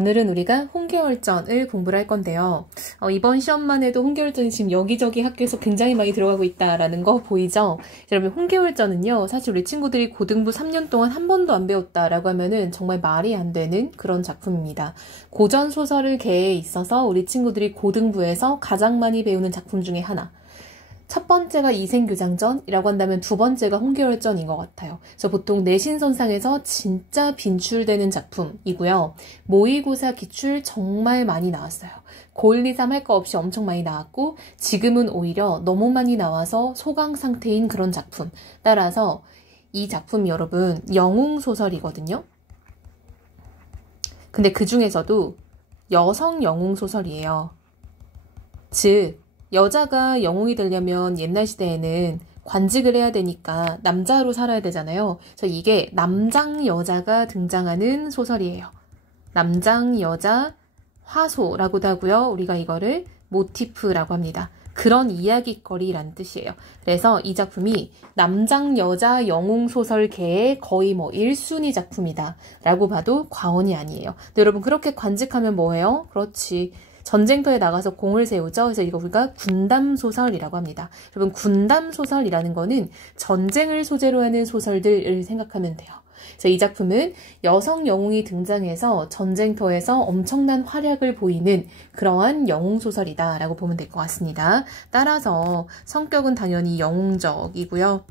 오늘은 우리가 홍계월전을 공부를 할 건데요. 이번 시험만 해도 홍계월전이 지금 여기저기 학교에서 굉장히 많이 들어가고 있다라는 거 보이죠? 여러분, 홍계월전은요, 사실 우리 친구들이 고등부 3년 동안 한 번도 안 배웠다라고 하면은 정말 말이 안 되는 그런 작품입니다. 고전소설을 계에 있어서 우리 친구들이 고등부에서 가장 많이 배우는 작품 중에 하나. 첫 번째가 이생교장전이라고 한다면 두 번째가 홍계월전인 것 같아요. 그래서 보통 내신선상에서 진짜 빈출되는 작품이고요. 모의고사 기출 정말 많이 나왔어요. 고1, 2, 3 할 거 없이 엄청 많이 나왔고 지금은 오히려 너무 많이 나와서 소강 상태인 그런 작품. 따라서 이 작품이 여러분 영웅소설이거든요. 근데 그 중에서도 여성 영웅소설이에요. 즉 여자가 영웅이 되려면 옛날 시대에는 관직을 해야 되니까 남자로 살아야 되잖아요. 그래서 이게 남장 여자가 등장하는 소설이에요. 남장 여자 화소라고도 하고요. 우리가 이거를 모티프라고 합니다. 그런 이야기거리란 뜻이에요. 그래서 이 작품이 남장 여자 영웅 소설계의 거의 1순위 작품이다 라고 봐도 과언이 아니에요. 근데 여러분 그렇게 관직하면 뭐예요? 그렇지. 전쟁터에 나가서 공을 세우죠. 그래서 이거 우리가 군담소설이라고 합니다. 여러분 군담소설이라는 거는 전쟁을 소재로 하는 소설들을 생각하면 돼요. 그래서 이 작품은 여성 영웅이 등장해서 전쟁터에서 엄청난 활약을 보이는 그러한 영웅소설이다라고 보면 될 것 같습니다. 따라서 성격은 당연히 영웅적이고요.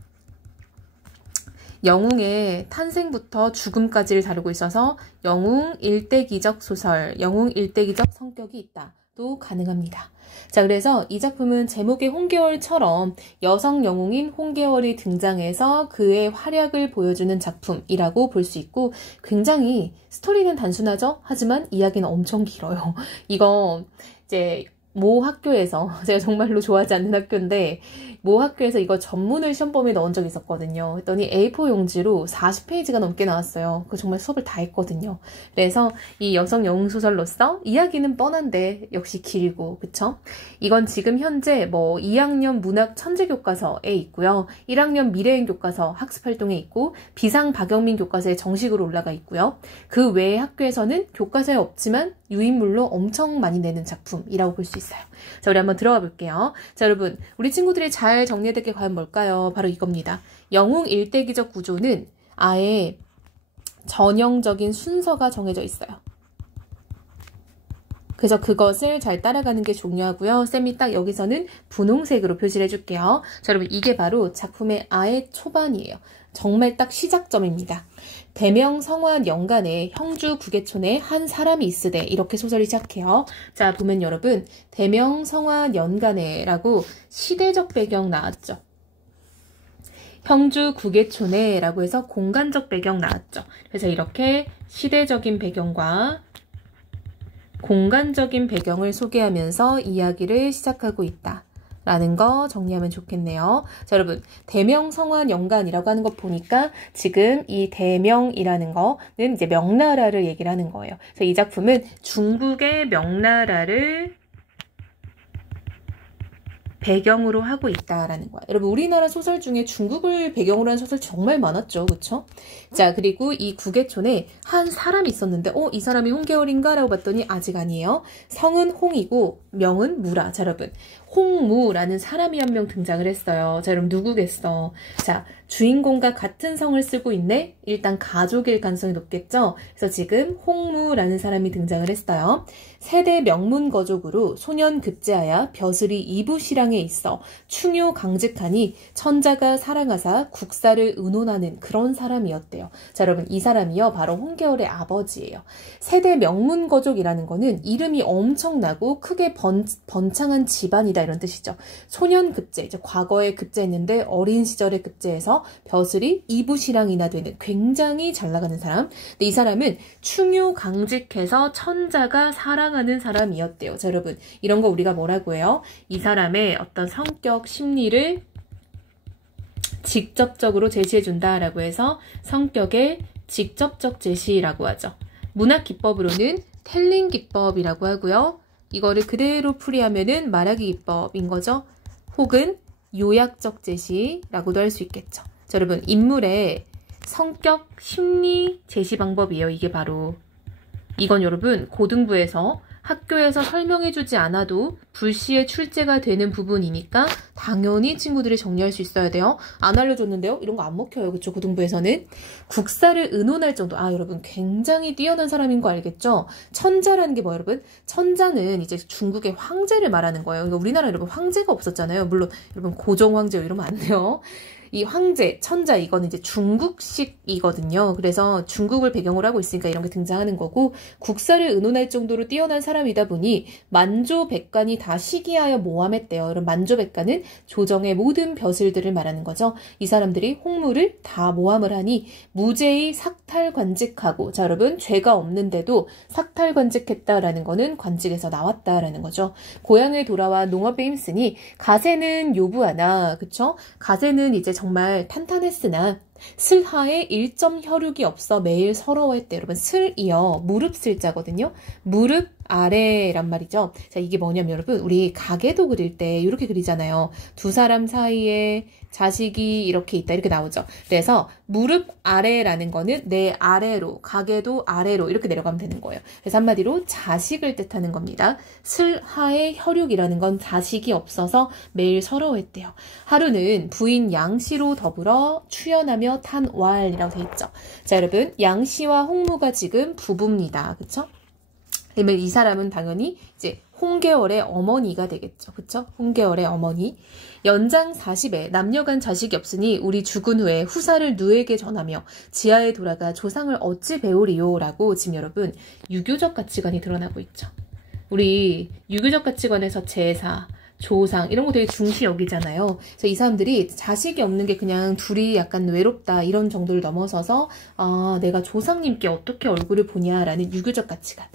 영웅의 탄생부터 죽음까지를 다루고 있어서 영웅 일대기적 소설, 영웅 일대기적 성격이 있다도 가능합니다. 자, 그래서 이 작품은 제목의 홍계월처럼 여성 영웅인 홍계월이 등장해서 그의 활약을 보여주는 작품이라고 볼 수 있고 굉장히 스토리는 단순하죠? 하지만 이야기는 엄청 길어요. 이거 이제 모 학교에서 제가 정말로 좋아하지 않는 학교인데 모 학교에서 이거 전문을 시험범위에 넣은 적이 있었거든요. 했더니 A4 용지로 40페이지가 넘게 나왔어요. 그 정말 수업을 다 했거든요. 그래서 이 여성 영웅소설로서 이야기는 뻔한데 역시 길고 그쵸? 이건 지금 현재 2학년 문학 천재교과서에 있고요. 1학년 미래행 교과서 학습활동에 있고 비상 박영민 교과서에 정식으로 올라가 있고요. 그 외의 학교에서는 교과서에 없지만 유인물로 엄청 많이 내는 작품이라고 볼 수 있어요. 자, 우리 한번 들어가 볼게요. 자, 여러분, 우리 친구들이 잘 정리될 게 과연 뭘까요? 바로 이겁니다. 영웅 일대기적 구조는 아예 전형적인 순서가 정해져 있어요. 그래서 그것을 잘 따라가는 게 중요하고요. 쌤이 딱 여기서는 분홍색으로 표시를 해줄게요. 자, 여러분, 이게 바로 작품의 아예 초반이에요. 정말 딱 시작점입니다. 대명성환 연간에 형주 구계촌에 한 사람이 있으되 이렇게 소설이 시작해요. 자, 보면 여러분 대명성환 연간에라고 시대적 배경 나왔죠. 형주 구계촌에 라고 해서 공간적 배경 나왔죠. 그래서 이렇게 시대적인 배경과 공간적인 배경을 소개하면서 이야기를 시작하고 있다. 라는 거 정리하면 좋겠네요. 자, 여러분, 대명성환 연간이라고 하는 거 보니까 지금 이 대명이라는 거는 이제 명나라를 얘기를 하는 거예요. 그래서 이 작품은 중국의 명나라를 배경으로 하고 있다라는 거야. 여러분, 우리나라 소설 중에 중국을 배경으로 한 소설 정말 많았죠. 그쵸? 자, 그리고 이 구계촌에 한 사람이 있었는데 이 사람이 홍계월인가? 라고 봤더니 아직 아니에요. 성은 홍이고 명은 무라. 자, 여러분, 홍무라는 사람이 한 명 등장을 했어요. 자, 여러분, 누구겠어? 자, 주인공과 같은 성을 쓰고 있네? 일단 가족일 가능성이 높겠죠? 그래서 지금 홍무라는 사람이 등장을 했어요. 세대 명문거족으로 소년급제하여 벼슬이 이부시랑에 있어 충효 강직하니 천자가 사랑하사 국사를 의논하는 그런 사람이었대요. 자, 여러분, 이 사람이요 바로 홍계월의 아버지예요. 세대 명문거족이라는 거는 이름이 엄청나고 크게 번창한 집안이다 이런 뜻이죠. 소년급제, 이제 과거에 급제했는데 어린 시절에 급제해서 벼슬이 이부시랑이나 되는 굉장히 잘 나가는 사람. 근데 이 사람은 충효 강직해서 천자가 사랑하는 사람이었대요. 자, 여러분, 이런 거 우리가 뭐라고 해요? 이 사람의 어떤 성격, 심리를 직접적으로 제시해준다라고 해서 성격의 직접적 제시라고 하죠. 문학 기법으로는 텔링 기법이라고 하고요. 이거를 그대로 풀이하면은 말하기 기법인 거죠. 혹은 요약적 제시라고도 할 수 있겠죠. 자, 여러분, 인물의 성격, 심리 제시 방법이에요. 이게 바로 이건 여러분 고등부에서 학교에서 설명해주지 않아도 불시에 출제가 되는 부분이니까 당연히 친구들이 정리할 수 있어야 돼요. 안 알려줬는데요? 이런 거 안 먹혀요. 그쵸? 고등부에서는. 국사를 의논할 정도. 아, 여러분 굉장히 뛰어난 사람인 거 알겠죠? 천자라는 게 뭐 여러분? 천자는 이제 중국의 황제를 말하는 거예요. 그러니까 우리나라 여러분 황제가 없었잖아요. 물론 여러분 고종 황제 이러면 안 돼요. 이 황제, 천자 이거는 이제 중국식이거든요. 그래서 중국을 배경으로 하고 있으니까 이런 게 등장하는 거고 국사를 의논할 정도로 뛰어난 사람이다 보니 만조백관이 다 시기하여 모함했대요. 그럼 만조백관은 조정의 모든 벼슬들을 말하는 거죠. 이 사람들이 홍무를 다 모함을 하니 무죄의 삭탈관직하고 자 여러분 죄가 없는데도 삭탈관직했다라는 거는 관직에서 나왔다라는 거죠. 고향을 돌아와 농업에 힘쓰니 가세는 요부하나 그쵸? 가세는 이제 정말 탄탄했으나 슬하에 일점 혈육이 없어 매일 서러워했대. 여러분 슬이요 무릎 슬자거든요. 무릎 아래란 말이죠. 자 이게 뭐냐면 여러분 우리 가계도 그릴 때 이렇게 그리잖아요. 두 사람 사이에 자식이 이렇게 있다 이렇게 나오죠. 그래서 무릎 아래라는 거는 내 아래로 가계도 아래로 이렇게 내려가면 되는 거예요. 그래서 한마디로 자식을 뜻하는 겁니다. 슬하에 혈육이라는 건 자식이 없어서 매일 서러워했대요. 하루는 부인 양씨로 더불어 추연하며 탄 왈이라고 돼 있죠. 자 여러분 양씨와 홍무가 지금 부부입니다. 그쵸? 그러면 이 사람은 당연히 이제 홍계월의 어머니가 되겠죠. 그쵸? 홍계월의 어머니. 연장 40에 남녀간 자식이 없으니 우리 죽은 후에 후사를 누에게 전하며 지하에 돌아가 조상을 어찌 배우리요? 라고 지금 여러분 유교적 가치관이 드러나고 있죠. 우리 유교적 가치관에서 제사, 조상 이런 거 되게 중시 여기잖아요. 그래서 이 사람들이 자식이 없는 게 그냥 둘이 약간 외롭다 이런 정도를 넘어서서 아 내가 조상님께 어떻게 얼굴을 보냐라는 유교적 가치관.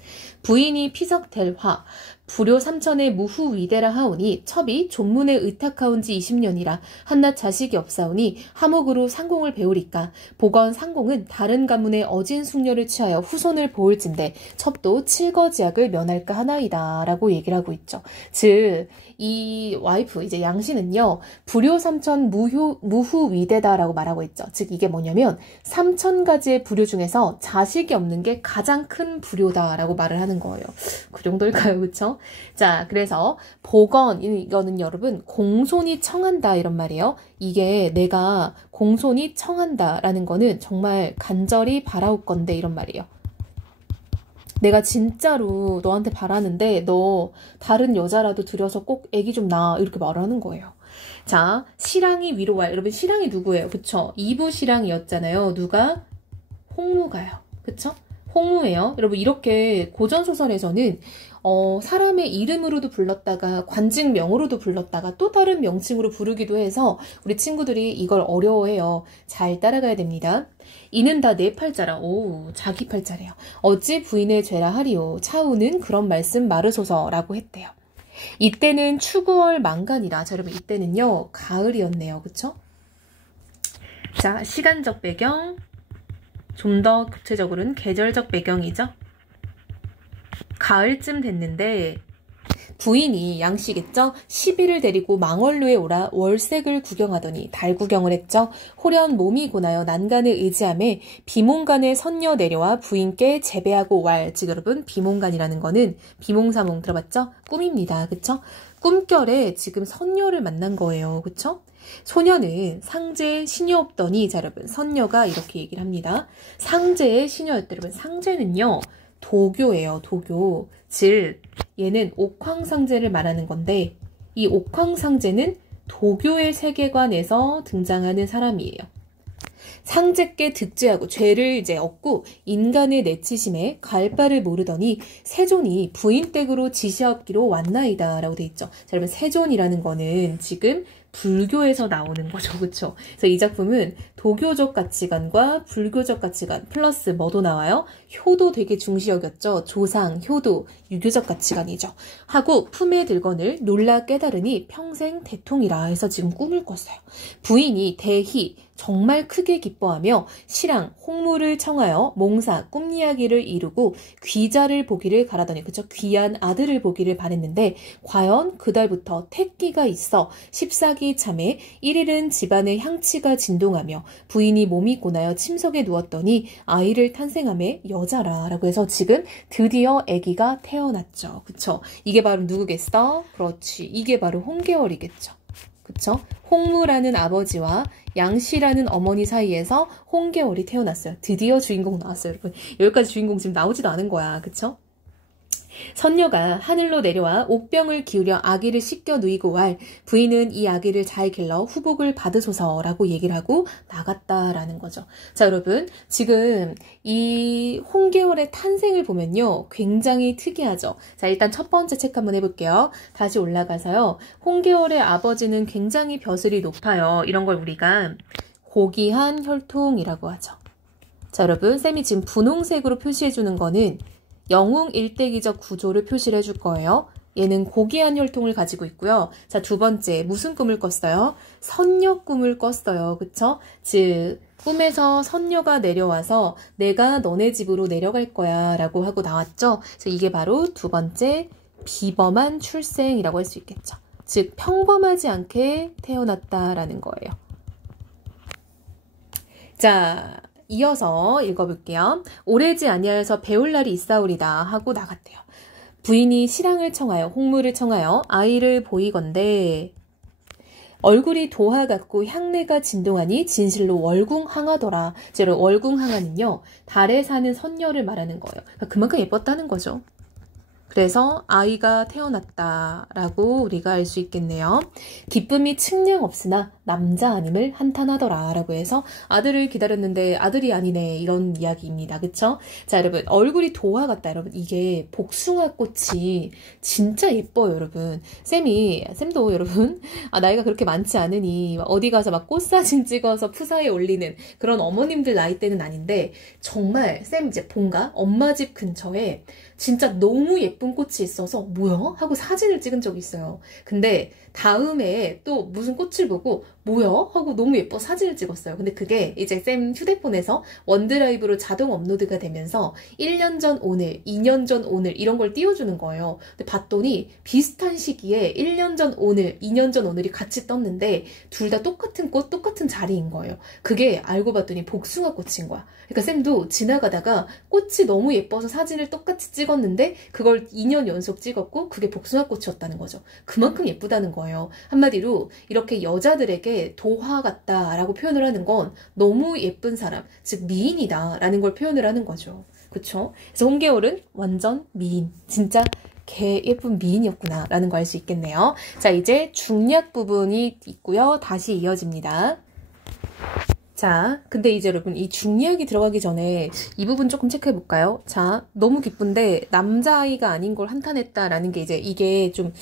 부인이 피석델화 불효 삼천의 무후위대라 하오니 첩이 존문에 의탁하온 지 20년이라 한낱 자식이 없사오니 하목으로 상공을 배우리까 보건 상공은 다른 가문의 어진 숙녀를 취하여 후손을 보을진데 첩도 칠거지약을 면할까 하나이다 라고 얘기를 하고 있죠. 즉 이 와이프 이제 양씨는요 불효 삼천 무후위대다라고 말하고 있죠. 즉 이게 뭐냐면 3000가지의 불효 중에서 자식이 없는 게 가장 큰 불효다라고 말을 하는 거예요. 그 정도일까요? 그쵸? 자 그래서 복원 이거는 여러분 공손히 청한다 이런 말이에요. 이게 내가 공손히 청한다라는 거는 정말 간절히 바라올 건데 이런 말이에요. 내가 진짜로 너한테 바라는데 너 다른 여자라도 들여서 꼭 애기 좀 낳아 이렇게 말하는 거예요. 자 실랑이 위로와 여러분 실랑이 누구예요? 그쵸? 이부 실랑이었잖아요. 누가? 홍무가요. 그쵸? 홍무예요. 여러분 이렇게 고전소설에서는 사람의 이름으로도 불렀다가 관직명으로도 불렀다가 또 다른 명칭으로 부르기도 해서 우리 친구들이 이걸 어려워해요. 잘 따라가야 됩니다. 이는 다 내 팔자라. 오 자기 팔자래요. 어찌 부인의 죄라 하리오. 차우는 그런 말씀 말으소서라고 했대요. 이때는 추구월 만간이라. 자 여러분 이때는요 가을이었네요. 그쵸? 자 시간적 배경 좀 더 구체적으로는 계절적 배경이죠. 가을쯤 됐는데 부인이 양씨겠죠? 시비를 데리고 망월로에 오라 월색을 구경하더니 달 구경을 했죠. 호련 몸이 고나여 난간을 의지함에 비몽간에 선녀 내려와 부인께 재배하고 왈. 즉 여러분 비몽간이라는 거는 비몽사몽 들어봤죠? 꿈입니다. 그쵸? 꿈결에 지금 선녀를 만난 거예요. 그쵸? 소녀는 상제의 시녀없더니 자 여러분 선녀가 이렇게 얘기를 합니다. 상제의 시녀였대. 여러분 상제는요 도교예요. 도교. 즉 얘는 옥황상제를 말하는 건데 이 옥황상제는 도교의 세계관에서 등장하는 사람이에요. 상제께 득죄하고 죄를 이제 얻고 인간의 내치심에 갈 바를 모르더니 세존이 부인 댁으로 지시하기로 왔나이다 라고 돼 있죠. 자, 여러분 세존이라는 거는 지금 불교에서 나오는 거죠. 그쵸? 그래서 이 작품은 도교적 가치관과 불교적 가치관 플러스 뭐도 나와요? 효도 되게 중시 여겼죠. 조상, 효도, 유교적 가치관이죠. 하고 품에 들거늘 놀라 깨달으니 평생 대통이라 해서 지금 꿈을 꿨어요. 부인이 대희, 정말 크게 기뻐하며 실랑 홍무를 청하여 몽사 꿈이야기를 이루고 귀자를 보기를 바라더니 그쵸? 귀한 아들을 보기를 바랬는데 과연 그달부터 택기가 있어 14기 참에 1일은 집안의 향치가 진동하며 부인이 몸이 고나여 침석에 누웠더니 아이를 탄생하며 여자라 라고 해서 지금 드디어 아기가 태어났죠. 그쵸? 이게 바로 누구겠어? 그렇지. 이게 바로 홍계월이겠죠. 그쵸? 홍무라는 아버지와 양씨라는 어머니 사이에서 홍계월이 태어났어요. 드디어 주인공 나왔어요, 여러분. 여기까지 주인공 지금 나오지도 않은 거야. 그쵸? 선녀가 하늘로 내려와 옥병을 기울여 아기를 씻겨 누이고 왈 부인은 이 아기를 잘 길러 후복을 받으소서라고 얘기를 하고 나갔다라는 거죠. 자, 여러분 지금 이 홍계월의 탄생을 보면요 굉장히 특이하죠. 자, 일단 첫 번째 체크 한번 해볼게요. 다시 올라가서요. 홍계월의 아버지는 굉장히 벼슬이 높아요. 이런 걸 우리가 고귀한 혈통이라고 하죠. 자, 여러분 쌤이 지금 분홍색으로 표시해주는 거는 영웅 일대기적 구조를 표시를 해줄 거예요. 얘는 고귀한 혈통을 가지고 있고요. 자, 두 번째 무슨 꿈을 꿨어요? 선녀 꿈을 꿨어요. 그쵸? 즉 꿈에서 선녀가 내려와서 내가 너네 집으로 내려갈 거야 라고 하고 나왔죠. 그래서 이게 바로 두 번째 비범한 출생이라고 할 수 있겠죠. 즉 평범하지 않게 태어났다라는 거예요. 자, 이어서 읽어볼게요. 오래지 아니하여서 배울 날이 있사오리다 하고 나갔대요. 부인이 실랑을 청하여 홍무를 청하여 아이를 보이건대 얼굴이 도화 같고 향내가 진동하니 진실로 월궁항하더라. 제로 월궁항하는요 달에 사는 선녀를 말하는 거예요. 그러니까 그만큼 예뻤다는 거죠. 그래서 아이가 태어났다라고 우리가 알 수 있겠네요. 기쁨이 측량 없으나 남자 아님을 한탄하더라 라고 해서 아들을 기다렸는데 아들이 아니네 이런 이야기입니다. 그쵸? 자, 여러분 얼굴이 도화 같다. 여러분 이게 복숭아꽃이 진짜 예뻐요. 여러분 쌤도 여러분 나이가 그렇게 많지 않으니 어디 가서 막 꽃사진 찍어서 푸사에 올리는 그런 어머님들 나이대는 아닌데 정말 쌤 이제 본가 엄마 집 근처에 진짜 너무 예쁜 꽃이 있어서 뭐야? 하고 사진을 찍은 적이 있어요. 근데 다음에 또 무슨 꽃을 보고 뭐야? 하고 너무 예뻐 사진을 찍었어요. 근데 그게 이제 쌤 휴대폰에서 원드라이브로 자동 업로드가 되면서 1년 전 오늘, 2년 전 오늘 이런 걸 띄워주는 거예요. 근데 봤더니 비슷한 시기에 1년 전 오늘, 2년 전 오늘이 같이 떴는데 둘 다 똑같은 꽃, 똑같은 자리인 거예요. 그게 알고 봤더니 복숭아 꽃인 거야. 그러니까 쌤도 지나가다가 꽃이 너무 예뻐서 사진을 똑같이 찍었는데 그걸 2년 연속 찍었고 그게 복숭아 꽃이었다는 거죠. 그만큼 예쁘다는 거예요. 한마디로 이렇게 여자들에게 도화 같다라고 표현을 하는 건 너무 예쁜 사람, 즉 미인이다 라는 걸 표현을 하는 거죠. 그쵸? 그래서 홍계월은 완전 미인, 진짜 개 예쁜 미인이었구나 라는 걸 알 수 있겠네요. 자, 이제 중략 부분이 있고요. 다시 이어집니다. 자, 근데 이제 여러분 이 중략이 들어가기 전에 이 부분 조금 체크해 볼까요? 자, 너무 기쁜데 남자아이가 아닌 걸 한탄했다라는 게 이제 이게 좀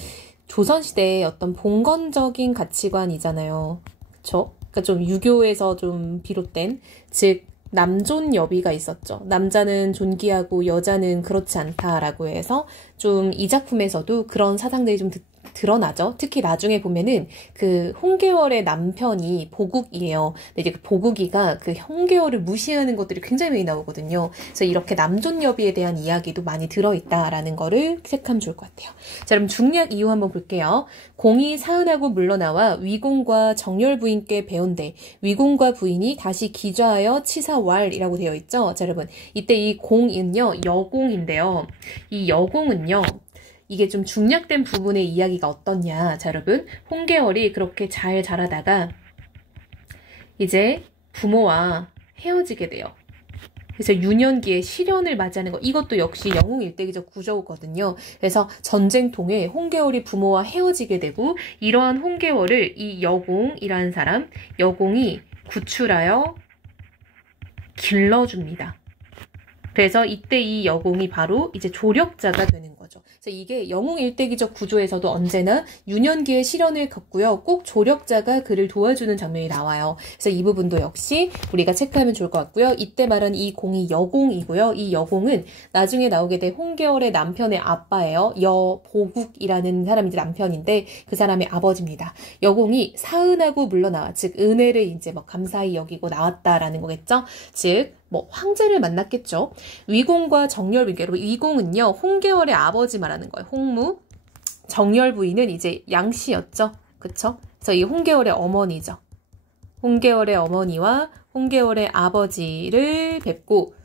조선시대의 어떤 봉건적인 가치관이잖아요. 그쵸? 그러니까 좀 유교에서 좀 비롯된, 즉 남존여비가 있었죠. 남자는 존귀하고 여자는 그렇지 않다라고 해서 좀 이 작품에서도 그런 사상들이 좀 드러나죠. 특히 나중에 보면은 그 홍계월의 남편이 보국이에요. 근데 이제 그 보국이가 그 홍계월을 무시하는 것들이 굉장히 많이 나오거든요. 그래서 이렇게 남존여비에 대한 이야기도 많이 들어있다라는 거를 체크하면 좋을 것 같아요. 자, 그럼 중략 이유 한번 볼게요. 공이 사은하고 물러나와 위공과 정열 부인께 배운대 위공과 부인이 다시 기좌하여 치사왈이라고 되어 있죠. 자, 여러분 이때 이 공은요 여공인데요. 이 여공은요 이게 좀 중략된 부분의 이야기가 어떻냐. 자, 여러분 홍계월이 그렇게 잘 자라다가 이제 부모와 헤어지게 돼요. 그래서 유년기에 시련을 맞이하는 거, 이것도 역시 영웅 일대기적 구조거든요. 그래서 전쟁통에 홍계월이 부모와 헤어지게 되고 이러한 홍계월을 이 여공이라는 사람, 여공이 구출하여 길러줍니다. 그래서 이때 이 여공이 바로 이제 조력자가 되는 거죠. 그래서 이게 영웅 일대기적 구조에서도 언제나 유년기의 시련을 겪고요. 꼭 조력자가 그를 도와주는 장면이 나와요. 그래서 이 부분도 역시 우리가 체크하면 좋을 것 같고요. 이때 말한 이 공이 여공이고요. 이 여공은 나중에 나오게 될 홍계월의 남편의 아빠예요. 여보국이라는 사람이 이제 남편인데 그 사람의 아버지입니다. 여공이 사은하고 물러나와, 즉 은혜를 이제 뭐 감사히 여기고 나왔다라는 거겠죠. 즉 뭐 황제를 만났겠죠. 위공과 정열, 여러분 위공은요 홍계월의 아버지 말하는 거예요. 홍무. 정열 부인은 이제 양씨였죠. 그쵸? 그래서 이 홍계월의 어머니죠. 홍계월의 어머니와 홍계월의 아버지를 뵙고,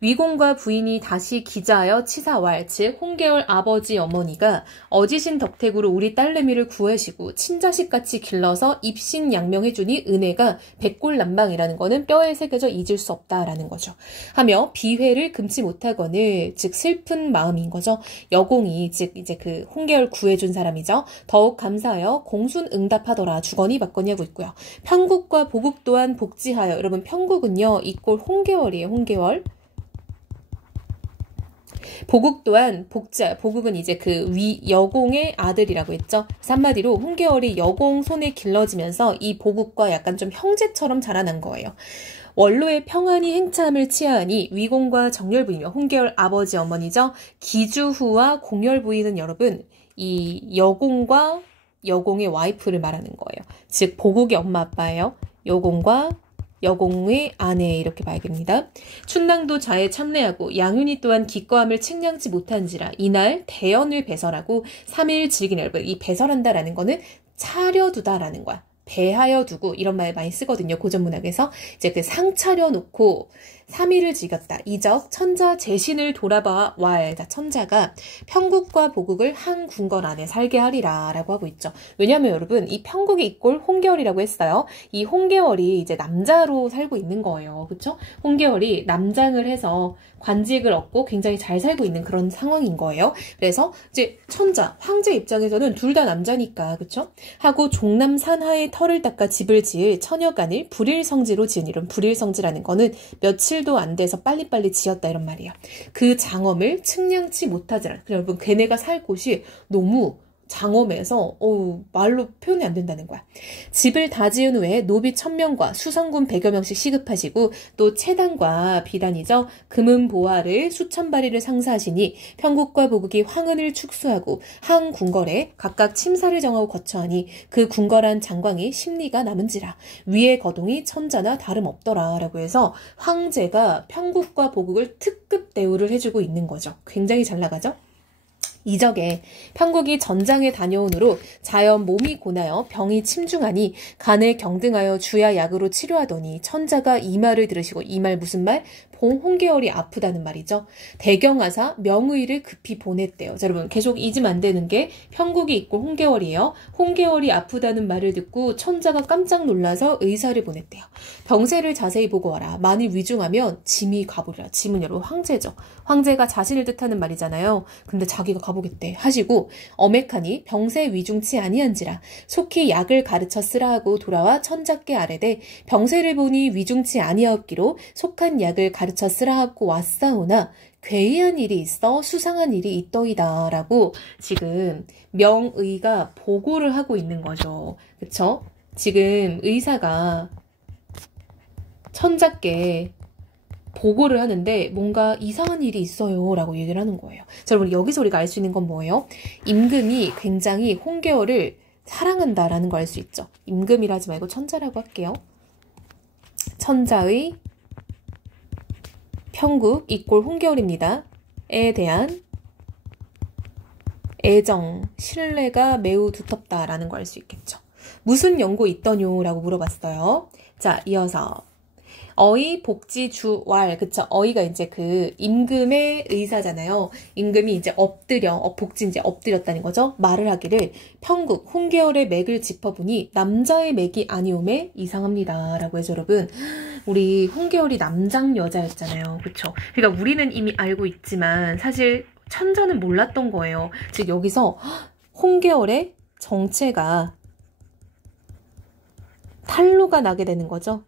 위공과 부인이 다시 기자하여 치사왈, 즉 홍계월 아버지 어머니가 어지신 덕택으로 우리 딸내미를 구하시고 친자식같이 길러서 입신양명해주니 은혜가 백골난방이라는 거는 뼈에 새겨져 잊을 수 없다라는 거죠. 하며 비회를 금치 못하거늘, 즉 슬픈 마음인 거죠. 여공이, 즉 이제 그 홍계월 구해준 사람이죠. 더욱 감사하여 공순 응답하더라 주거니 받거니 하고 있고요. 편국과 보국 또한 복지하여, 여러분 편국은요 이꼴 홍계월이에요. 홍계월. 보국 또한 복자, 보국은 이제 그 여공의 아들이라고 했죠. 그래서 한마디로 홍계월이 여공 손에 길러지면서 이 보국과 약간 좀 형제처럼 자라난 거예요. 원로의 평안히 행참을 취하니 위공과 정열부이며, 홍계월 아버지 어머니죠. 기주후와 공열부인은 여러분 이 여공과 여공의 와이프를 말하는 거예요. 즉 보국의 엄마 아빠예요. 여공과 여공의 아내, 이렇게 봐야 됩니다. 춘낭도 자에 참례하고 양윤이 또한 기꺼함을 측량치 못한지라 이날 대연을 배설하고 3일 즐기는, 여러분 이 배설한다라는 거는 차려두다라는 거야. 배하여 두고 이런 말 많이 쓰거든요. 고전문학에서 이제 그 상 차려놓고 3일을 즐겼다. 이적 천자 제신을 돌아봐 왈. 천자가 편국과 보국을 한 궁궐 안에 살게 하리라 라고 하고 있죠. 왜냐하면 여러분 이 편국이 이꼴 홍계월이라고 했어요. 이 홍계월이 이제 남자로 살고 있는 거예요. 그쵸? 홍계월이 남장을 해서 관직을 얻고 굉장히 잘 살고 있는 그런 상황인 거예요. 그래서 이제 천자, 황제 입장에서는 둘 다 남자니까, 그쵸? 하고 종남 산하에 털을 닦아 집을 지을 처녀간을 불일성지로 지은, 이런 불일성지라는 거는 며칠도 안 돼서 빨리빨리 지었다 이런 말이에요. 그 장엄을 측량치 못하지라. 여러분 걔네가 살 곳이 너무 장엄해서 말로 표현이 안 된다는 거야. 집을 다 지은 후에 노비 1000명과 수성군 100여 명씩 시급하시고, 또 채단과 비단이죠. 금은 보화를 수천 바리를 상사하시니 편국과 보국이 황은을 축수하고 한 궁궐에 각각 침사를 정하고 거처하니 그 궁궐한 장광이 심리가 남은지라 위의 거동이 천자나 다름없더라 라고 해서 황제가 편국과 보국을 특급 대우를 해주고 있는 거죠. 굉장히 잘 나가죠. 이적에 편국이 전장에 다녀온 후로 자연 몸이 고나여 병이 침중하니 간을 경등하여 주야 약으로 치료하더니 천자가 이 말을 들으시고, 이 말 무슨 말? 홍계월이 아프다는 말이죠. 대경하사 명의를 급히 보냈대요. 자, 여러분 계속 잊으면 안 되는 게 편국이 있고 홍계월이에요. 홍계월이 아프다는 말을 듣고 천자가 깜짝 놀라서 의사를 보냈대요. 병세를 자세히 보고 와라. 만일 위중하면 짐이 가보리라. 짐은 여러분 황제죠. 황제가 자신을 뜻하는 말이잖아요. 근데 자기가 가보겠대 하시고, 엄액하니 병세 위중치 아니한지라 속히 약을 가르쳐 쓰라 하고 돌아와 천자께 아뢰되 병세를 보니 위중치 아니하옵기로 속한 약을 가르쳐 쓰라 하고 왔사오나 괴이한 일이 있어 수상한 일이 있더이다 라고 지금 명의가 보고를 하고 있는 거죠. 그쵸? 지금 의사가 천자께 보고를 하는데 뭔가 이상한 일이 있어요 라고 얘기를 하는 거예요. 자, 여러분 여기서 우리가 알 수 있는 건 뭐예요? 임금이 굉장히 홍계월을 사랑한다라는 걸 알 수 있죠. 임금이라 하지 말고 천자라고 할게요. 천자의 편국 이꼴 홍계월입니다. 에 대한 애정, 신뢰가 매우 두텁다라는 걸 알 수 있겠죠. 무슨 연고 있더뇨? 라고 물어봤어요. 자, 이어서 어이 복지 주왈, 그쵸? 어이가 이제 그 임금의 의사잖아요. 임금이 이제 복지 이제 엎드렸다는 거죠. 말을 하기를 편국 홍계월의 맥을 짚어보니 남자의 맥이 아니오매 이상합니다 라고 해서, 여러분 우리 홍계월이 남장 여자였잖아요. 그쵸? 그러니까 우리는 이미 알고 있지만 사실 천자는 몰랐던 거예요. 즉 여기서 홍계월의 정체가 탄로가 나게 되는 거죠.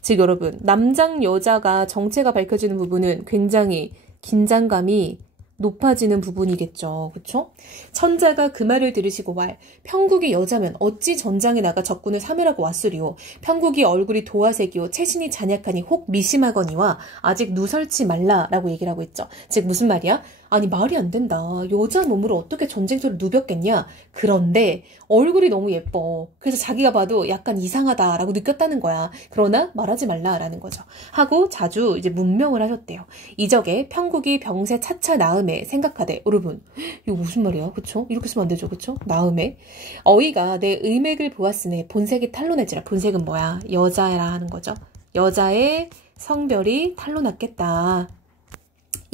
즉 여러분 남장 여자가 정체가 밝혀지는 부분은 굉장히 긴장감이 높아지는 부분이겠죠. 그쵸? 천자가 그 말을 들으시고 왈 평국이 여자면 어찌 전장에 나가 적군을 사멸하고 왔으리오. 평국이 얼굴이 도화색이요 체신이 잔약하니 혹 미심하거니와 아직 누설치 말라라고 얘기를 하고 있죠. 즉 무슨 말이야? 아니 말이 안 된다. 여자 몸으로 어떻게 전쟁터를 누볐겠냐. 그런데 얼굴이 너무 예뻐. 그래서 자기가 봐도 약간 이상하다라고 느꼈다는 거야. 그러나 말하지 말라라는 거죠. 하고 자주 이제 문명을 하셨대요. 이적에 평국이 병세 차차 나음에 생각하되 여러분 이거 무슨 말이야? 그쵸? 이렇게 쓰면 안 되죠. 그쵸? 나음에 어이가 내 의맥을 보았으니 본색이 탄로내지라. 본색은 뭐야? 여자라 하는 거죠. 여자의 성별이 탄로났겠다.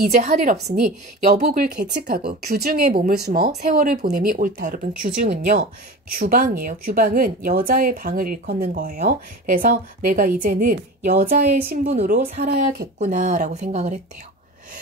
이제 할 일 없으니 여복을 계측하고 규중에 몸을 숨어 세월을 보냄이 옳다. 여러분 규중은요. 규방이에요. 규방은 여자의 방을 일컫는 거예요. 그래서 내가 이제는 여자의 신분으로 살아야겠구나 라고 생각을 했대요.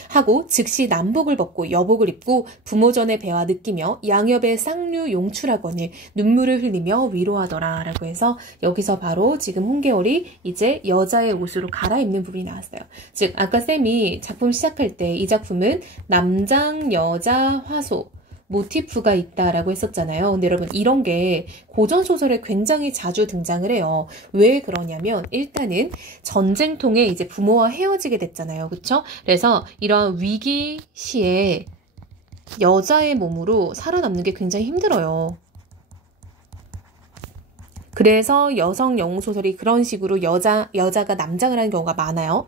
하고 즉시 남복을 벗고 여복을 입고 부모전의 배와 느끼며 양엽의 쌍류 용출하거늘 눈물을 흘리며 위로하더라 라고 해서 여기서 바로 지금 홍계월이 이제 여자의 옷으로 갈아입는 부분이 나왔어요. 즉 아까 쌤이 작품 시작할 때 이 작품은 남장, 여자, 화소 모티프가 있다라고 했었잖아요. 근데 여러분 이런 게 고전소설에 굉장히 자주 등장을 해요. 왜 그러냐면 일단은 전쟁통에 이제 부모와 헤어지게 됐잖아요. 그쵸? 그래서 이런 위기 시에 여자의 몸으로 살아남는 게 굉장히 힘들어요. 그래서 여성 영웅소설이 그런 식으로 여자가 남장을 하는 경우가 많아요.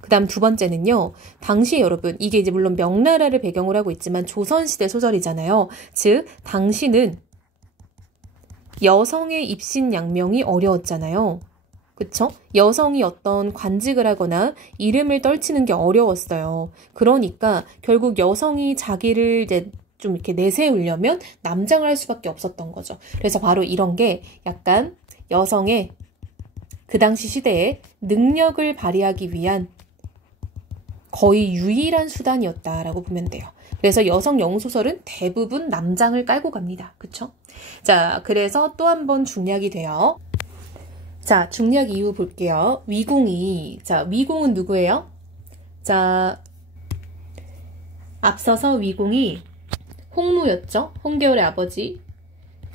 그 다음 두 번째는요. 당시 여러분 이게 이제 물론 명나라를 배경으로 하고 있지만 조선시대 소설이잖아요. 즉 당시는 여성의 입신양명이 어려웠잖아요. 그쵸? 여성이 어떤 관직을 하거나 이름을 떨치는 게 어려웠어요. 그러니까 결국 여성이 자기를 이제 좀 이렇게 내세우려면 남장을 할 수밖에 없었던 거죠. 그래서 바로 이런 게 약간 여성의 그 당시 시대에 능력을 발휘하기 위한 거의 유일한 수단이었다라고 보면 돼요. 그래서 여성 영웅소설은 대부분 남장을 깔고 갑니다. 그쵸? 자, 그래서 또 한 번 중략이 돼요. 자, 중략 이후 볼게요. 위공이. 자, 위공은 누구예요? 자, 앞서서 위공이 홍무였죠? 홍계월의 아버지.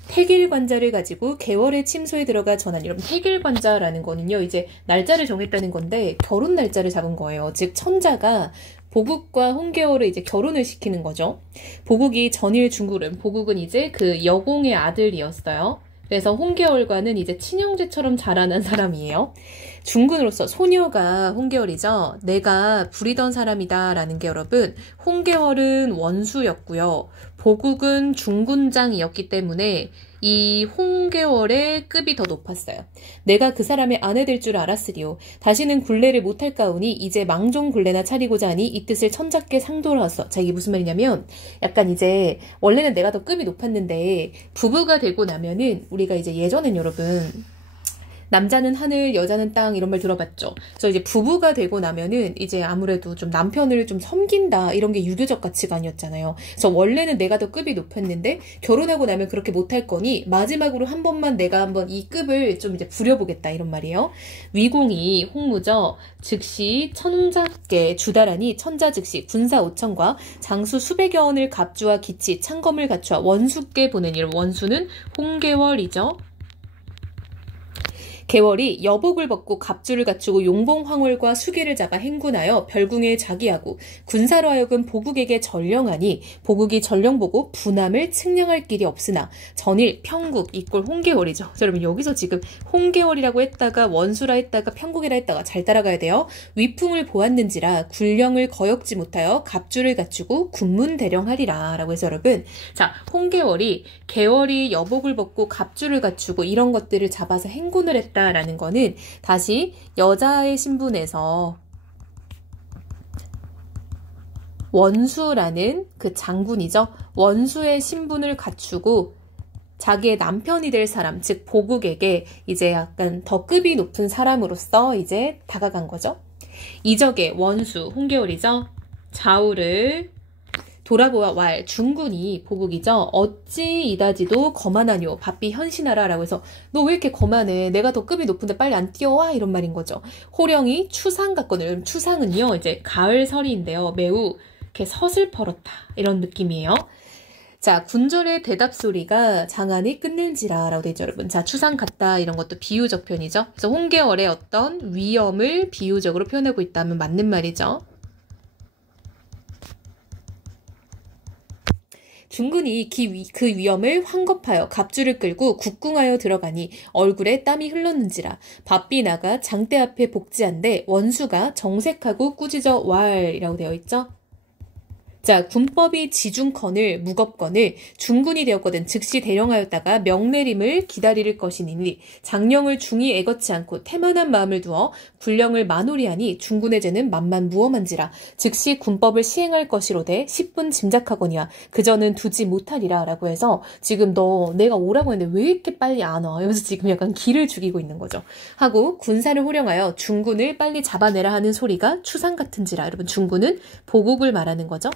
태길관자를 가지고 개월의 침소에 들어가 전한. 여러분 태길관자라는 거는요 이제 날짜를 정했다는 건데 결혼 날짜를 잡은 거예요. 즉 천자가 보국과 홍계월을 이제 결혼을 시키는 거죠. 보국이 전일 중국은 보국은 이제 그 여공의 아들이었어요. 그래서 홍계월과는 이제 친형제처럼 자라난 사람이에요. 중군으로서 소녀가 홍계월이죠. 내가 부리던 사람이다 라는 게 여러분 홍계월은 원수였고요. 보국은 중군장이었기 때문에 이 홍계월의 급이 더 높았어요. 내가 그 사람의 아내 될 줄 알았으리요. 다시는 굴레를 못할까오니 이제 망종 굴레나 차리고자 하니 이 뜻을 천자께 상도를 하소. 자 이게 무슨 말이냐면 약간 이제 원래는 내가 더 급이 높았는데 부부가 되고 나면은 우리가 이제 예전엔 여러분 남자는 하늘, 여자는 땅 이런 말 들어봤죠. 그래서 이제 부부가 되고 나면은 이제 아무래도 좀 남편을 좀 섬긴다 이런 게 유교적 가치관이었잖아요. 그래서 원래는 내가 더 급이 높았는데 결혼하고 나면 그렇게 못할 거니 마지막으로 한 번만 내가 한번 이 급을 좀 이제 부려보겠다 이런 말이에요. 위공이 홍무죠. 즉시 천자께 주다라니 천자 즉시 군사 5천과 장수 수백여 원을 갑주와 기치 창검을 갖추어 원수께 보내니 원수는 홍계월이죠. 개월이 여복을 벗고 갑주를 갖추고 용봉황월과 수기를 잡아 행군하여 별궁에 자기하고 군사로 하여금 보국에게 전령하니 보국이 전령 보고 분함을 측량할 길이 없으나 전일 평국 이꼴 홍계월이죠. 여러분 여기서 지금 홍계월이라고 했다가 원수라 했다가 평국이라 했다가 잘 따라가야 돼요. 위풍을 보았는지라 군령을 거역지 못하여 갑주를 갖추고 군문대령하리라 라고 해서 여러분 자 홍계월이 개월이 여복을 벗고 갑주를 갖추고 이런 것들을 잡아서 행군을 했다 라는 거는 다시 여자의 신분에서 원수라는 그 장군이죠. 원수의 신분을 갖추고 자기의 남편이 될 사람, 즉 보국에게 이제 약간 더 급이 높은 사람으로서 이제 다가간 거죠. 이적의 원수, 홍계월이죠. 좌우를 돌아보아 왈 중군이 보국이죠. 어찌 이다지도 거만하뇨 바삐 현신하라 라고 해서 너 왜 이렇게 거만해 내가 더 급이 높은데 빨리 안 뛰어와 이런 말인 거죠. 호령이 추상 같거든요. 추상은요 이제 가을설이인데요 매우 이렇게 서슬퍼렇다 이런 느낌이에요. 자, 군절의 대답 소리가 장안이 끝는지라 라고 되죠, 여러분. 자, 추상 같다 이런 것도 비유적 표현이죠. 그래서 홍계월의 어떤 위험을 비유적으로 표현하고 있다면 맞는 말이죠. 중군이 그 위험을 황겁하여 갑주를 끌고 국궁하여 들어가니 얼굴에 땀이 흘렀는지라 바삐 나가 장대 앞에 복지한데 원수가 정색하고 꾸짖어 왈이라고 되어 있죠. 자, 군법이 지중컨을 무겁건을 중군이 되었거든 즉시 대령하였다가 명내림을 기다릴 것이니 장령을 중히 애거치 않고 태만한 마음을 두어 군령을 만홀히하니 중군의 죄는 만만 무엄한지라 즉시 군법을 시행할 것이로되 10분 짐작하거니와 그저는 두지 못하리라 라고 해서 지금 너 내가 오라고 했는데 왜 이렇게 빨리 안 와? 이러면서 지금 약간 기를 죽이고 있는 거죠. 하고 군사를 호령하여 중군을 빨리 잡아내라 하는 소리가 추상 같은지라. 여러분, 중군은 보국을 말하는 거죠.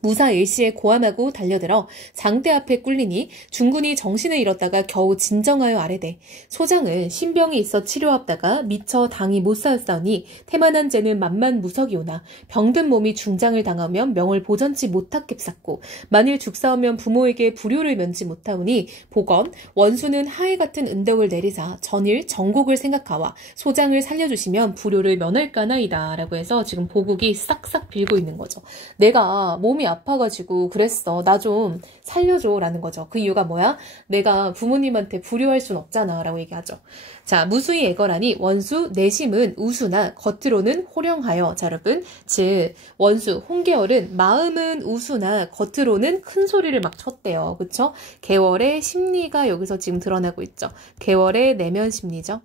무사 일시에 고함하고 달려들어 장대 앞에 꿀리니 중군이 정신을 잃었다가 겨우 진정하여 아래되 소장은 신병이 있어 치료하다가 미처 당이 못 쌓였사오니 태만한 죄는 만만 무석이오나 병든 몸이 중장을 당하면 명을 보전치 못하겠사고 만일 죽사오면 부모에게 불효를 면치 못하오니 보건 원수는 하해 같은 은덕을 내리사 전일 정곡을 생각하와 소장을 살려주시면 불효를 면할까나이다 라고 해서 지금 보국이 싹싹 빌고 있는 거죠. 내가 몸이 아파가지고 그랬어. 나 좀 살려줘 라는 거죠. 그 이유가 뭐야? 내가 부모님한테 불효할 순 없잖아 라고 얘기하죠. 자, 무수히 애걸하니 원수 내심은 우수나 겉으로는 호령하여. 자, 여러분, 즉 원수 홍계월은 마음은 우수나 겉으로는 큰 소리를 막 쳤대요. 그쵸? 계월의 심리가 여기서 지금 드러나고 있죠. 계월의 내면 심리죠.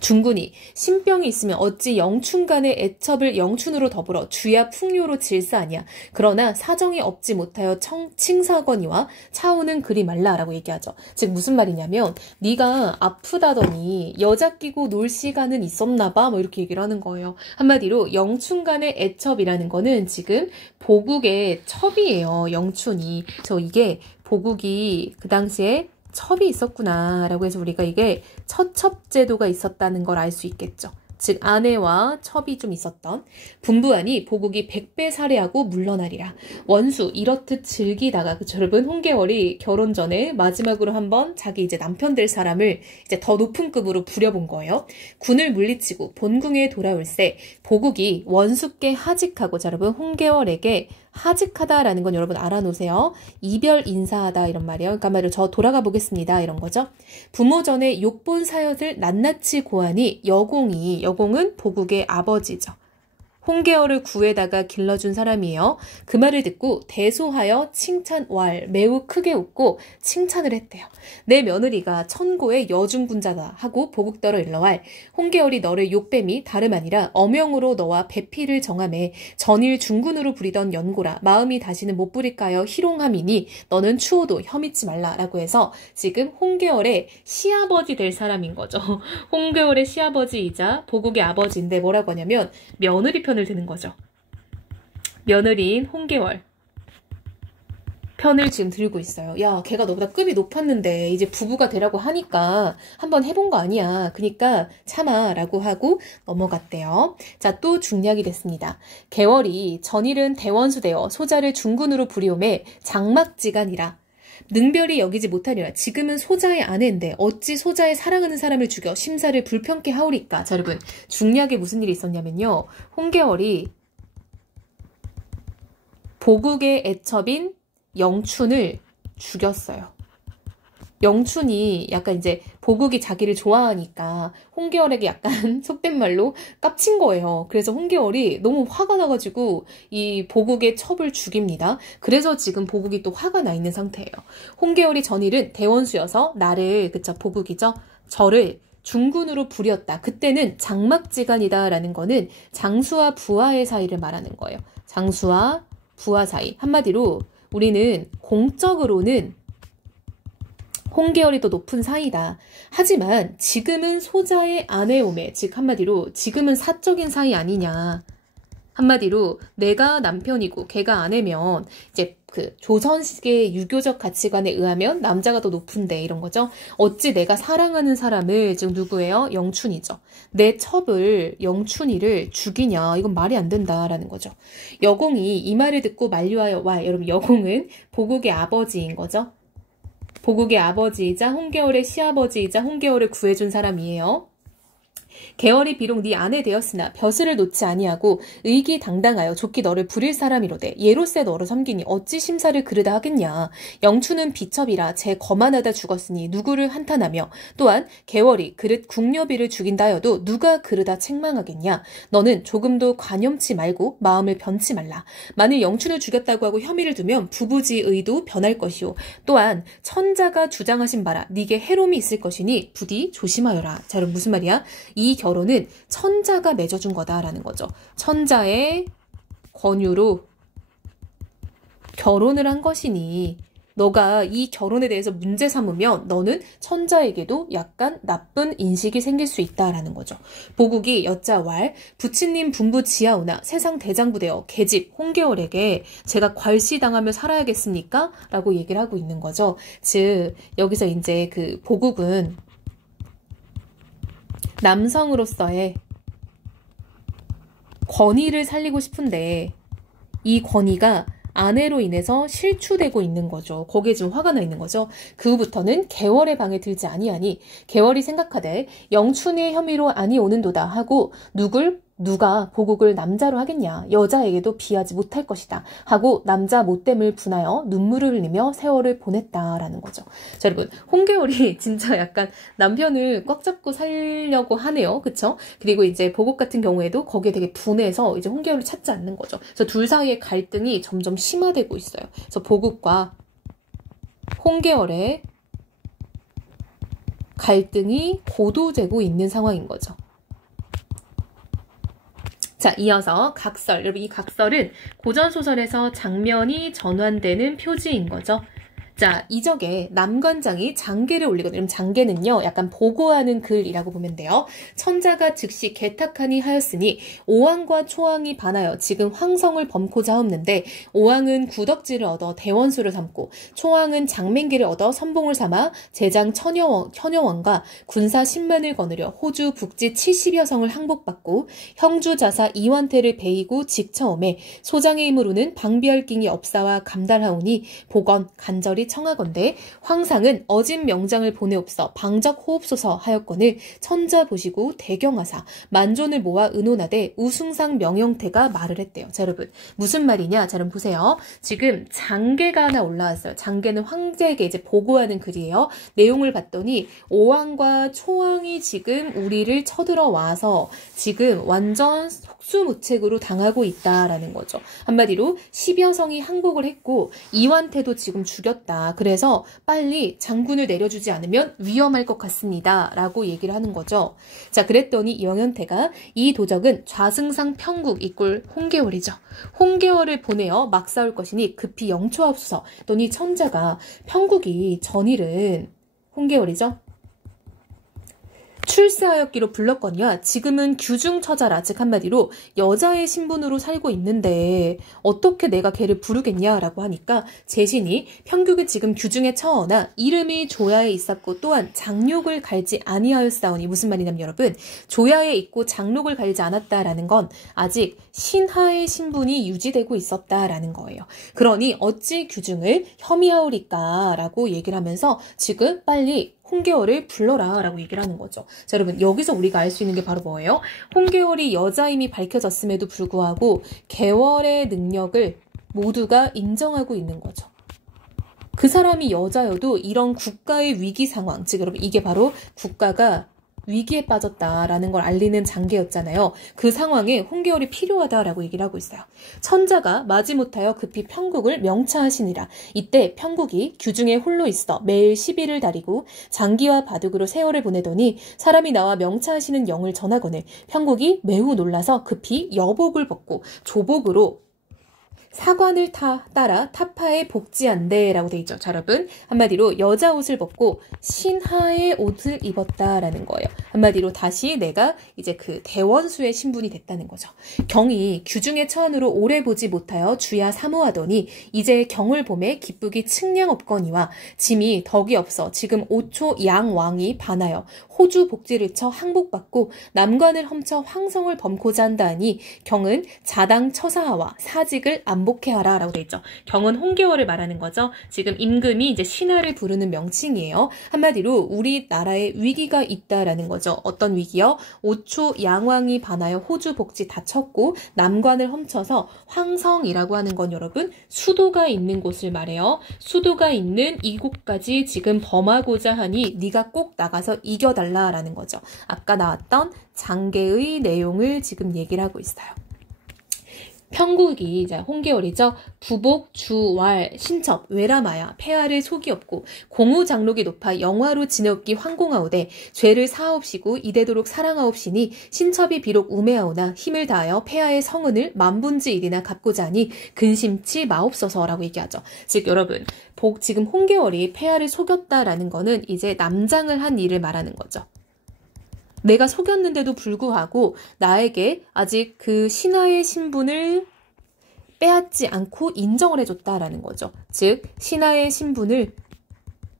중군이 신병이 있으면 어찌 영춘 간의 애첩을 영춘으로 더불어 주야 풍요로 질사하냐. 그러나 사정이 없지 못하여 칭사거니와 차오는 그리 말라라고 얘기하죠. 즉 무슨 말이냐면 네가 아프다더니 여자 끼고 놀 시간은 있었나 봐. 뭐 이렇게 얘기를 하는 거예요. 한마디로 영춘 간의 애첩이라는 거는 지금 보국의 첩이에요. 영춘이. 저 이게 보국이 그 당시에 첩이 있었구나 라고 해서 우리가 이게 처첩제도가 있었다는 걸 알 수 있겠죠. 즉 아내와 첩이 좀 있었던. 분부하니 보국이 100배 살해하고 물러나리라. 원수 이렇듯 즐기다가 그쵸 여러분, 홍계월이 결혼 전에 마지막으로 한번 자기 이제 남편 될 사람을 이제 더 높은 급으로 부려본 거예요. 군을 물리치고 본궁에 돌아올새 보국이 원수께 하직하고. 자 여러분, 홍계월에게 하직하다라는 건 여러분 알아놓으세요. 이별 인사하다 이런 말이에요. 그러니까 말로 저 돌아가 보겠습니다 이런 거죠. 부모 전에 욕본 사엿을 낱낱이 고하니 여공은 보국의 아버지죠. 홍계월을 구에다가 길러준 사람이에요. 그 말을 듣고 대소하여 칭찬왈 매우 크게 웃고 칭찬을 했대요. 내 며느리가 천고의 여중군자다 하고 보국더러 일러왈 홍계월이 너를 욕뱀이 다름 아니라 어명으로 너와 배피를 정함에 전일 중군으로 부리던 연고라 마음이 다시는 못 부릴까요 희롱함이니 너는 추호도 혐의치 말라라고 해서 지금 홍계월의 시아버지 될 사람인 거죠. 홍계월의 시아버지이자 보국의 아버지인데 뭐라고 하냐면 며느리 편을 드는 거죠. 며느리인 홍계월 편을 지금 들고 있어요. 야, 걔가 너보다 급이 높았는데 이제 부부가 되라고 하니까 한번 해본 거 아니야. 그러니까 참아 라고 하고 넘어갔대요. 자, 또 중략이 됐습니다. 계월이 전일은 대원수 되어 소자를 중군으로 부리오매 장막지간이라. 능별이 여기지 못하니라. 지금은 소자의 아내인데 어찌 소자의 사랑하는 사람을 죽여 심사를 불평케 하오리까. 자 여러분, 중략에 무슨 일이 있었냐면요. 홍계월이 보국의 애첩인 영춘을 죽였어요. 영춘이 약간 이제 보국이 자기를 좋아하니까 홍계월에게 약간 속된 말로 깝친 거예요. 그래서 홍계월이 너무 화가 나가지고 이 보국의 첩을 죽입니다. 그래서 지금 보국이 또 화가 나 있는 상태예요. 홍계월이 전일은 대원수여서 나를, 그쵸, 보국이죠. 저를 중군으로 부렸다. 그때는 장막지간이다 라는 거는 장수와 부하의 사이를 말하는 거예요. 장수와 부하 사이. 한마디로 우리는 공적으로는 홍계월이 더 높은 사이다. 하지만 지금은 소자의 아내오매, 즉 한마디로 지금은 사적인 사이 아니냐 한마디로 내가 남편이고 걔가 아내면 이제 그 조선시대의 유교적 가치관에 의하면 남자가 더 높은데 이런 거죠. 어찌 내가 사랑하는 사람을 지금 누구예요? 영춘이죠. 내 첩을 영춘이를 죽이냐 이건 말이 안 된다라는 거죠. 여공이 이 말을 듣고 만류하여 와. 여러분 여공은 보국의 아버지인 거죠. 보국의 아버지이자 홍계월의 시아버지이자 홍계월을 구해준 사람이에요. 계월이 비록 네 아내 되었으나 벼슬을 놓지 아니하고 의기당당하여 좋기 너를 부릴 사람이로되 예로새 너를 섬기니 어찌 심사를 그르다 하겠냐. 영춘은 비첩이라 제 거만하다 죽었으니 누구를 한탄하며 또한 계월이 그릇 궁녀비를 죽인다 하여도 누가 그르다 책망하겠냐. 너는 조금도 관염치 말고 마음을 변치 말라. 만일 영춘을 죽였다고 하고 혐의를 두면 부부지의도 변할 것이요 또한 천자가 주장하신 바라 네게 해롬이 있을 것이니 부디 조심하여라. 자, 그럼 무슨 말이야? 이 결혼은 천자가 맺어준 거다라는 거죠. 천자의 권유로 결혼을 한 것이니 너가 이 결혼에 대해서 문제 삼으면 너는 천자에게도 약간 나쁜 인식이 생길 수 있다라는 거죠. 보국이 여자왈 부친님 분부 지하오나 세상 대장부되어 계집 홍계월에게 제가 괄시당하며 살아야겠습니까? 라고 얘기를 하고 있는 거죠. 즉 여기서 이제 그 보국은 남성으로서의 권위를 살리고 싶은데 이 권위가 아내로 인해서 실추되고 있는 거죠. 거기에 지금 화가 나 있는 거죠. 그 후부터는 계월의 방에 들지 아니하니 계월이 생각하되 영춘의 혐의로 아니 오는도다 하고 누가 보국을 남자로 하겠냐. 여자에게도 비하지 못할 것이다. 하고 남자 못됨을 분하여 눈물을 흘리며 세월을 보냈다라는 거죠. 자, 여러분 홍계월이 진짜 약간 남편을 꽉 잡고 살려고 하네요. 그쵸? 그리고 이제 보국 같은 경우에도 거기에 되게 분해서 이제 홍계월을 찾지 않는 거죠. 그래서 둘 사이의 갈등이 점점 심화되고 있어요. 그래서 보국과 홍계월의 갈등이 고도되고 있는 상황인 거죠. 자, 이어서 각설. 여러분 이 각설은 고전소설에서 장면이 전환되는 표지인 거죠. 자, 이적에 남관장이 장계를 올리거든요. 그럼 장계는요, 약간 보고하는 글이라고 보면 돼요. 천자가 즉시 개탁하니 하였으니 오왕과 초왕이 반하여 지금 황성을 범고자 하옵는데 오왕은 구덕지를 얻어 대원수를 삼고 초왕은 장맹기를 얻어 선봉을 삼아 제장 천여왕과 군사 10만을 거느려 호주 북지 70여 성을 항복받고 형주 자사 이완태를 베이고 직처옴에 소장의 힘으로는 방비할 깅이 없사와 감달하오니 복원 간절히 청하건대 황상은 어진 명장을 보내옵서 방적 호흡소서 하였거늘 천자 보시고 대경하사 만존을 모아 의논하되 우승상 명형태가 말을 했대요. 자, 여러분 무슨 말이냐? 자, 여러분 보세요. 지금 장계가 하나 올라왔어요. 장계는 황제에게 이제 보고하는 글이에요. 내용을 봤더니 오왕과 초왕이 지금 우리를 쳐들어와서 지금 완전 속수무책으로 당하고 있다라는 거죠. 한마디로 10여 성이 항복을 했고 이완태도 지금 죽였다. 그래서 빨리 장군을 내려주지 않으면 위험할 것 같습니다. 라고 얘기를 하는 거죠. 자, 그랬더니 영현태가 이 도적은 좌승상 평국 이꼴 홍계월이죠. 홍계월을 보내어 막 싸울 것이니 급히 영초하옵소서. 또니 천자가 평국이 전일은 홍계월이죠. 출세하였기로 불렀거니와 지금은 규중처자라 즉 한마디로 여자의 신분으로 살고 있는데 어떻게 내가 걔를 부르겠냐라고 하니까 제신이 평국은 지금 규중에 처하나 이름이 조야에 있었고 또한 장록을 갈지 아니하였사오니 무슨 말이냐면 여러분 조야에 있고 장록을 갈지 않았다라는 건 아직 신하의 신분이 유지되고 있었다라는 거예요. 그러니 어찌 규중을 혐의하오리까 라고 얘기를 하면서 지금 빨리 홍계월을 불러라 라고 얘기를 하는 거죠. 자, 여러분 여기서 우리가 알 수 있는 게 바로 뭐예요? 홍계월이 여자임이 밝혀졌음에도 불구하고 계월의 능력을 모두가 인정하고 있는 거죠. 그 사람이 여자여도 이런 국가의 위기 상황, 즉 여러분 이게 바로 국가가 위기에 빠졌다라는 걸 알리는 장계였잖아요. 그 상황에 홍계월이 필요하다라고 얘기를 하고 있어요. 천자가 마지못하여 급히 평국을 명차하시니라. 이때 평국이 규중에 홀로 있어 매일 시비를 다리고 장기와 바둑으로 세월을 보내더니 사람이 나와 명차하시는 영을 전하거늘 평국이 매우 놀라서 급히 여복을 벗고 조복으로 사관을 따라 타파에 복지한대 라고 돼 있죠. 자, 여러분 한마디로 여자 옷을 벗고 신하의 옷을 입었다라는 거예요. 한마디로 다시 내가 이제 그 대원수의 신분이 됐다는 거죠. 경이 규중의 처한으로 오래 보지 못하여 주야 사모하더니 이제 경을 봄에 기쁘기 측량 없거니와 짐이 덕이 없어 지금 5초 양왕이 반하여 호주 복지를 쳐 항복받고 남관을 험쳐 황성을 범고자 한다 하니 경은 자당 처사하와 사직을 안복해 하라 라고 돼 있죠. 경은 홍계월을 말하는 거죠. 지금 임금이 이제 신하를 부르는 명칭이에요. 한마디로 우리나라에 위기가 있다라는 거죠. 어떤 위기요? 5초 양왕이 반하여 호주 복지 다 쳤고 남관을 험쳐서 황성이라고 하는 건 여러분 수도가 있는 곳을 말해요. 수도가 있는 이곳까지 지금 범하고자 하니 네가 꼭 나가서 이겨달라라는 거죠. 아까 나왔던 장계의 내용을 지금 얘기를 하고 있어요. 편국이 자 홍계월이죠. 부복, 주왈, 신첩, 외람하야 폐하를 속이 없고 공우장록이 높아 영화로 지내옵기 황공하오되 죄를 사옵시고 이대도록 사랑하옵시니 신첩이 비록 우매하오나 힘을 다하여 폐하의 성은을 만분지 일이나 갚고자 하니 근심치 마옵소서라고 얘기하죠. 즉 여러분 지금 홍계월이 폐하를 속였다라는 거는 이제 남장을 한 일을 말하는 거죠. 내가 속였는데도 불구하고 나에게 아직 그 신하의 신분을 빼앗지 않고 인정을 해줬다라는 거죠. 즉 신하의 신분을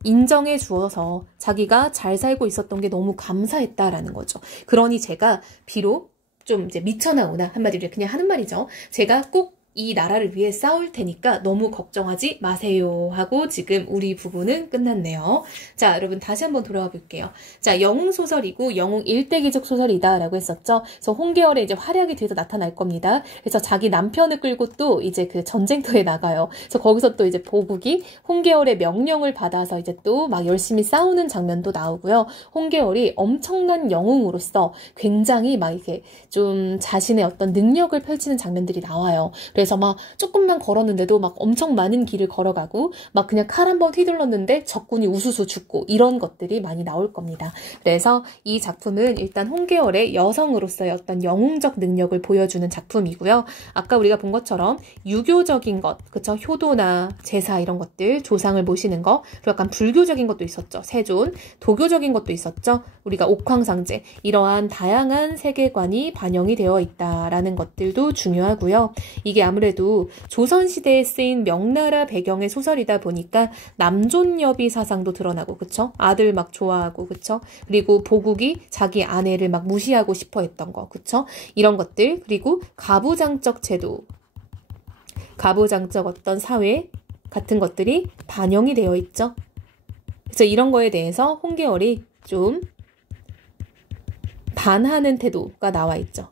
인정해 주어서 자기가 잘 살고 있었던 게 너무 감사했다라는 거죠. 그러니 제가 비록 좀 이제 미쳐나오나 한마디로 그냥 하는 말이죠. 제가 꼭 이 나라를 위해 싸울 테니까 너무 걱정하지 마세요 하고 지금 우리 부분은 끝났네요. 자, 여러분 다시 한번 돌아와 볼게요. 자, 영웅소설이고 영웅 일대기적 소설이다 라고 했었죠. 그래서 홍계월의 이제 활약이 뒤에서 나타날 겁니다. 그래서 자기 남편을 끌고 또 이제 그 전쟁터에 나가요. 그래서 거기서 또 이제 보국이 홍계월의 명령을 받아서 이제 또 막 열심히 싸우는 장면도 나오고요. 홍계월이 엄청난 영웅으로서 굉장히 막 이렇게 좀 자신의 어떤 능력을 펼치는 장면들이 나와요. 그래서 막 조금만 걸었는데도 막 엄청 많은 길을 걸어가고 막 그냥 칼 한 번 휘둘렀는데 적군이 우수수 죽고 이런 것들이 많이 나올 겁니다. 그래서 이 작품은 일단 홍계월의 여성으로서의 어떤 영웅적 능력을 보여주는 작품이고요. 아까 우리가 본 것처럼 유교적인 것, 그쵸? 효도나 제사 이런 것들, 조상을 모시는 거, 그리고 약간 불교적인 것도 있었죠. 세존, 도교적인 것도 있었죠. 우리가 옥황상제, 이러한 다양한 세계관이 반영이 되어 있다라는 것들도 중요하고요. 이게 아무래도 조선시대에 쓰인 명나라 배경의 소설이다 보니까 남존여비 사상도 드러나고, 그쵸? 아들 막 좋아하고, 그쵸? 그리고 보국이 자기 아내를 막 무시하고 싶어 했던 거, 그쵸? 이런 것들, 그리고 가부장적 제도, 가부장적 어떤 사회 같은 것들이 반영이 되어 있죠. 그래서 이런 거에 대해서 홍계월이 좀 반하는 태도가 나와 있죠.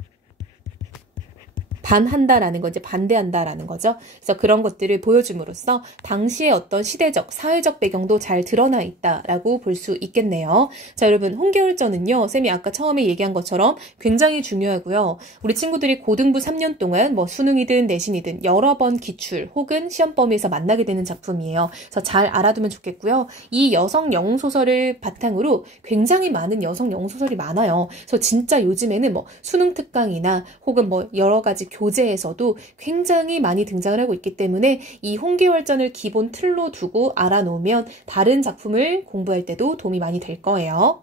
반한다라는 거, 이제 반대한다라는 거죠. 그래서 그런 것들을 보여줌으로써 당시의 어떤 시대적, 사회적 배경도 잘 드러나 있다라고 볼 수 있겠네요. 자, 여러분, 홍계월전은요, 쌤이 아까 처음에 얘기한 것처럼 굉장히 중요하고요. 우리 친구들이 고등부 3년 동안 뭐 수능이든 내신이든 여러 번 기출 혹은 시험 범위에서 만나게 되는 작품이에요. 그래서 잘 알아두면 좋겠고요. 이 여성 영웅소설을 바탕으로 굉장히 많은 여성 영웅소설이 많아요. 그래서 진짜 요즘에는 뭐 수능 특강이나 혹은 뭐 여러 가지 교재에서도 굉장히 많이 등장을 하고 있기 때문에 이 홍계월전을 기본 틀로 두고 알아놓으면 다른 작품을 공부할 때도 도움이 많이 될 거예요.